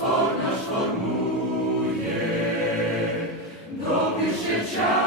Господь наш формує, добріше час.